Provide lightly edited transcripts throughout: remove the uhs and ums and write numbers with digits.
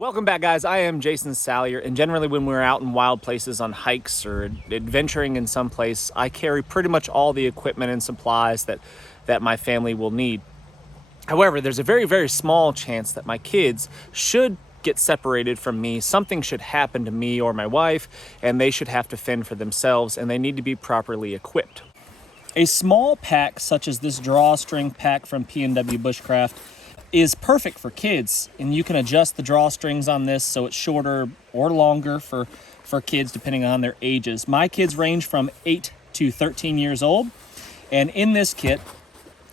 Welcome back, guys. I am Jason Salyer, and generally when we're out in wild places on hikes or adventuring in some place, I carry pretty much all the equipment and supplies that my family will need. However, there's a very, very small chance that my kids should get separated from me. Something should happen to me or my wife, and they should have to fend for themselves, and they need to be properly equipped. A small pack such as this drawstring pack from P&W Bushcraft is perfect for kids, and you can adjust the drawstrings on this so it's shorter or longer for kids depending on their ages. My kids range from 8 to 13 years old, and in this kit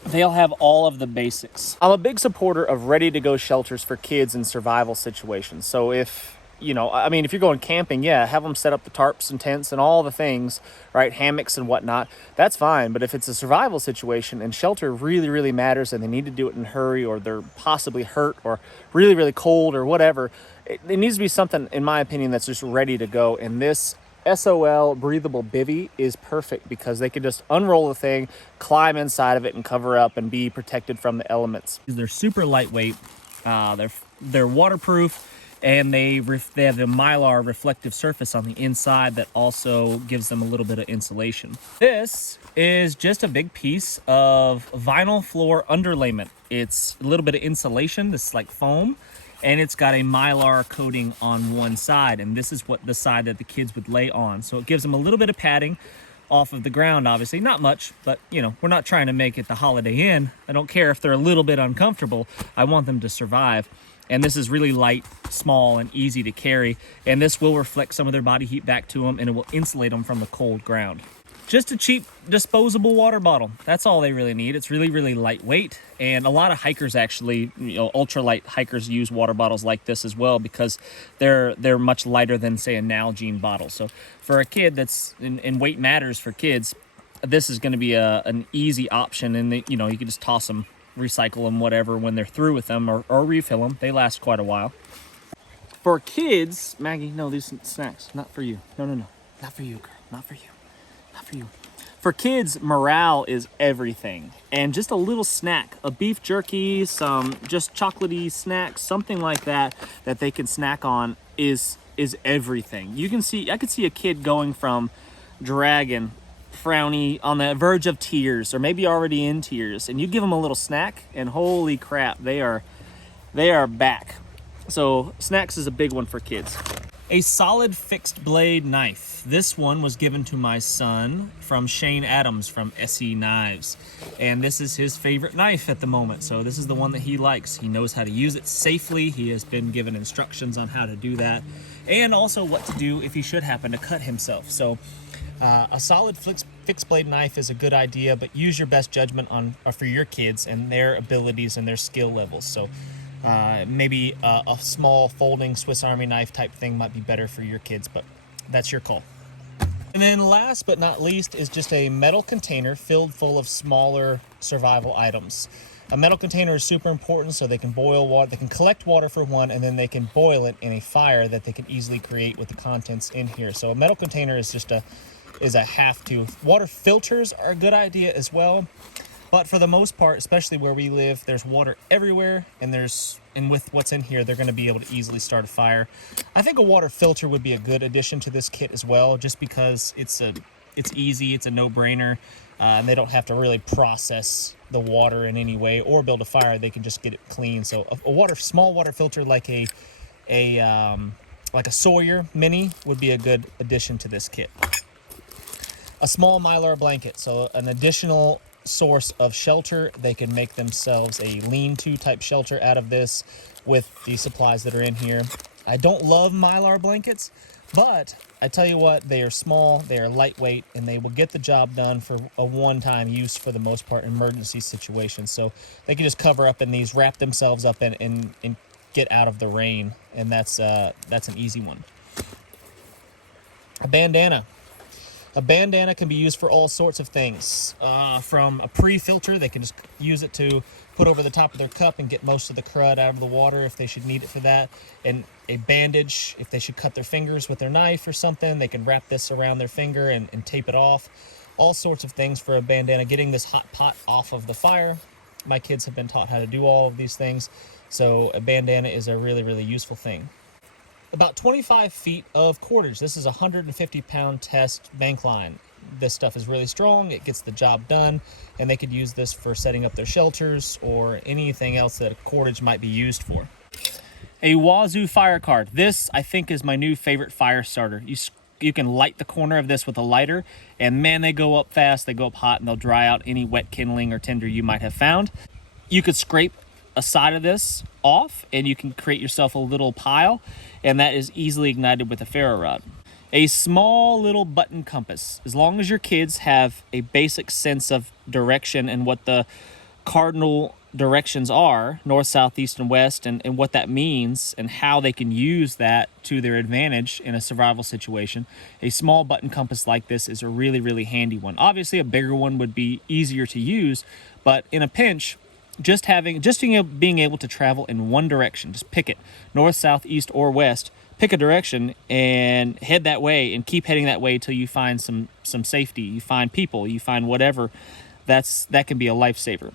they'll have all of the basics. I'm a big supporter of ready-to-go shelters for kids in survival situations. So if you're going camping, yeah, have them set up the tarps and tents and all the things, right? Hammocks and whatnot. That's fine. But if it's a survival situation and shelter really, really matters and they need to do it in a hurry, or they're possibly hurt or really, really cold or whatever, it needs to be something, in my opinion, that's just ready to go. And this SOL breathable bivvy is perfect because they can just unroll the thing, climb inside of it, and cover up and be protected from the elements. They're super lightweight. They're waterproof. And they have the Mylar reflective surface on the inside that also gives them a little bit of insulation. This is just a big piece of vinyl floor underlayment. It's a little bit of insulation, this is like foam, and it's got a Mylar coating on one side, and this is what the side that the kids would lay on. So it gives them a little bit of padding off of the ground, obviously. Not much, but we're not trying to make it the Holiday Inn. I don't care if they're a little bit uncomfortable. I want them to survive. And this is really light, small, and easy to carry. And this will reflect some of their body heat back to them, and it will insulate them from the cold ground. Just a cheap disposable water bottle. That's all they really need. It's really, really lightweight. And a lot of hikers actually, ultralight hikers use water bottles like this as well because they're much lighter than, say, a Nalgene bottle. So for a kid and weight matters for kids, this is going to be an easy option. And you can just toss them, recycle them, whatever, when they're through with them, or refill them. They last quite a while. For kids, Maggie, no, these snacks, not for you. No, not for you, girl, not for you. Not for you. For kids, morale is everything. And just a little snack, a beef jerky, some just chocolatey snacks, something like that they can snack on is everything. I could see a kid going from dragging, frowny, on the verge of tears, or maybe already in tears, and you give them a little snack, and holy crap, they are back. So snacks is a big one for kids. A solid fixed blade knife. This one was given to my son from Shane Adams from SE Knives, and this is his favorite knife at the moment. So this is the one that he likes. He knows how to use it safely. He has been given instructions on how to do that, and also what to do if he should happen to cut himself. So a solid fixed blade knife is a good idea, but use your best judgment for your kids and their abilities and their skill levels. So maybe a small folding Swiss Army knife type thing might be better for your kids, but that's your call. And then last but not least is just a metal container filled full of smaller survival items. A metal container is super important so they can boil water, they can collect water for one, and then they can boil it in a fire that they can easily create with the contents in here. So a metal container is just a have-to. Water filters are a good idea as well. But for the most part, especially where we live, there's water everywhere, and with what's in here, they're going to be able to easily start a fire. I think a water filter would be a good addition to this kit as well, just because it's easy, it's a no-brainer, and they don't have to really process the water in any way or build a fire. They can just get it clean. So a small water filter like a Sawyer Mini would be a good addition to this kit. A small Mylar blanket, so an additional source of shelter. They can make themselves a lean-to type shelter out of this with the supplies that are in here. I don't love Mylar blankets, but I tell you what, they are small, they are lightweight, and they will get the job done for a one-time use for the most part in emergency situations. So they can just cover up in these, wrap themselves up and get out of the rain, and that's an easy one. A bandana. A bandana can be used for all sorts of things. From a pre-filter, they can just use it to put over the top of their cup and get most of the crud out of the water if they should need it for that. And a bandage, if they should cut their fingers with their knife or something, they can wrap this around their finger and tape it off. All sorts of things for a bandana. Getting this hot pot off of the fire. My kids have been taught how to do all of these things. So a bandana is a really, really useful thing. About 25 feet of cordage. This is a 150-pound test bank line. This stuff is really strong. It gets the job done, and they could use this for setting up their shelters or anything else that a cordage might be used for. A Wazoo fire card. This, I think, is my new favorite fire starter. You can light the corner of this with a lighter, and man, they go up fast, they go up hot, and they'll dry out any wet kindling or tinder you might have found. You could scrape a side of this off, and you can create yourself a little pile, and that is easily ignited with a ferro rod. A small little button compass. As long as your kids have a basic sense of direction and what the cardinal directions are, north, south, east, and west, and what that means and how they can use that to their advantage in a survival situation, a small button compass like this is a really, really handy one. Obviously, a bigger one would be easier to use, but in a pinch, just being able to travel in one direction, just pick it, north, south, east, or west, pick a direction and head that way and keep heading that way till you find some safety, you find people, you find whatever, that can be a lifesaver.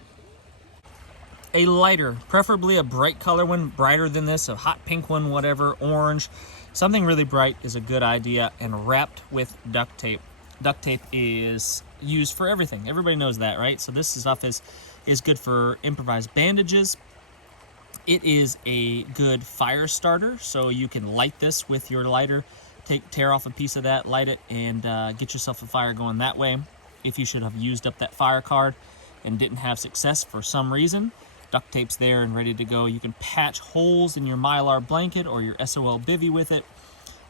A lighter, preferably a bright color one, brighter than this, a hot pink one, whatever, orange. Something really bright is a good idea, and wrapped with duct tape. Duct tape is used for everything. Everybody knows that, right? So this stuff is good for improvised bandages. It is a good fire starter, so you can light this with your lighter, tear off a piece of that, light it, and get yourself a fire going that way. If you should have used up that fire card and didn't have success for some reason, duct tape's there and ready to go. You can patch holes in your Mylar blanket or your SOL Bivvy with it.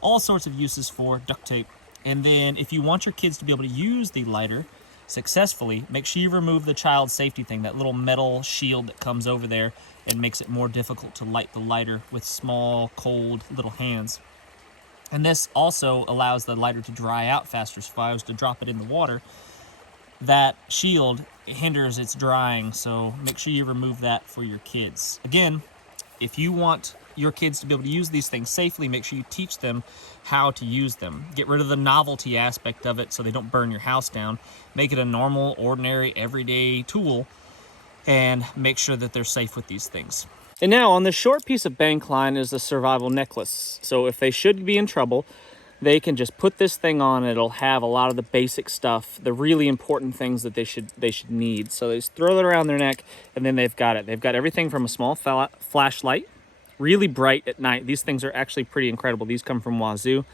All sorts of uses for duct tape. And then if you want your kids to be able to use the lighter successfully, make sure you remove the child safety thing, that little metal shield that comes over there and makes it more difficult to light the lighter with small, cold little hands. And this also allows the lighter to dry out faster. So if I was to drop it in the water, that shield hinders its drying, so make sure you remove that for your kids. Again, if you want your kids to be able to use these things safely, make sure you teach them how to use them. Get rid of the novelty aspect of it so they don't burn your house down. Make it a normal, ordinary, everyday tool, and make sure that they're safe with these things. And now on this short piece of bank line is the survival necklace. So if they should be in trouble, they can just put this thing on. It'll have a lot of the basic stuff, the really important things that they should need. So they just throw it around their neck, and then they've got it. They've got everything from a small flashlight, really bright at night. These things are actually pretty incredible. These come from Wazoo.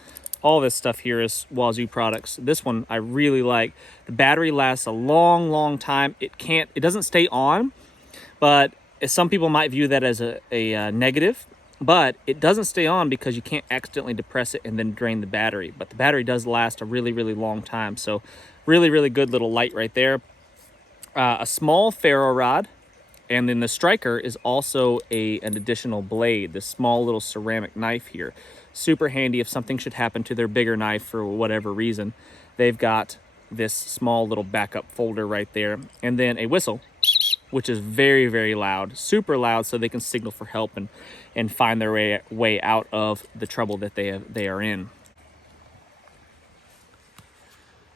All this stuff here is Wazoo products. This one I really like. The battery lasts a long, long time. It doesn't stay on, but some people might view that as a negative. But it doesn't stay on because you can't accidentally depress it and then drain the battery. But the battery does last a really, really long time. So really, really good little light right there. A small ferro rod. And then the striker is also an additional blade, this small little ceramic knife here. Super handy if something should happen to their bigger knife for whatever reason. They've got this small little backup folder right there. And then a whistle, which is very, very loud, super loud, so they can signal for help and find their way out of the trouble that they are in.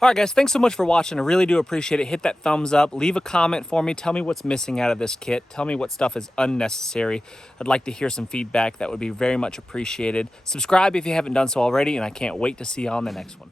All right, guys, thanks so much for watching. I really do appreciate it. Hit that thumbs up. Leave a comment for me. Tell me what's missing out of this kit. Tell me what stuff is unnecessary. I'd like to hear some feedback. That would be very much appreciated. Subscribe if you haven't done so already, and I can't wait to see you on the next one.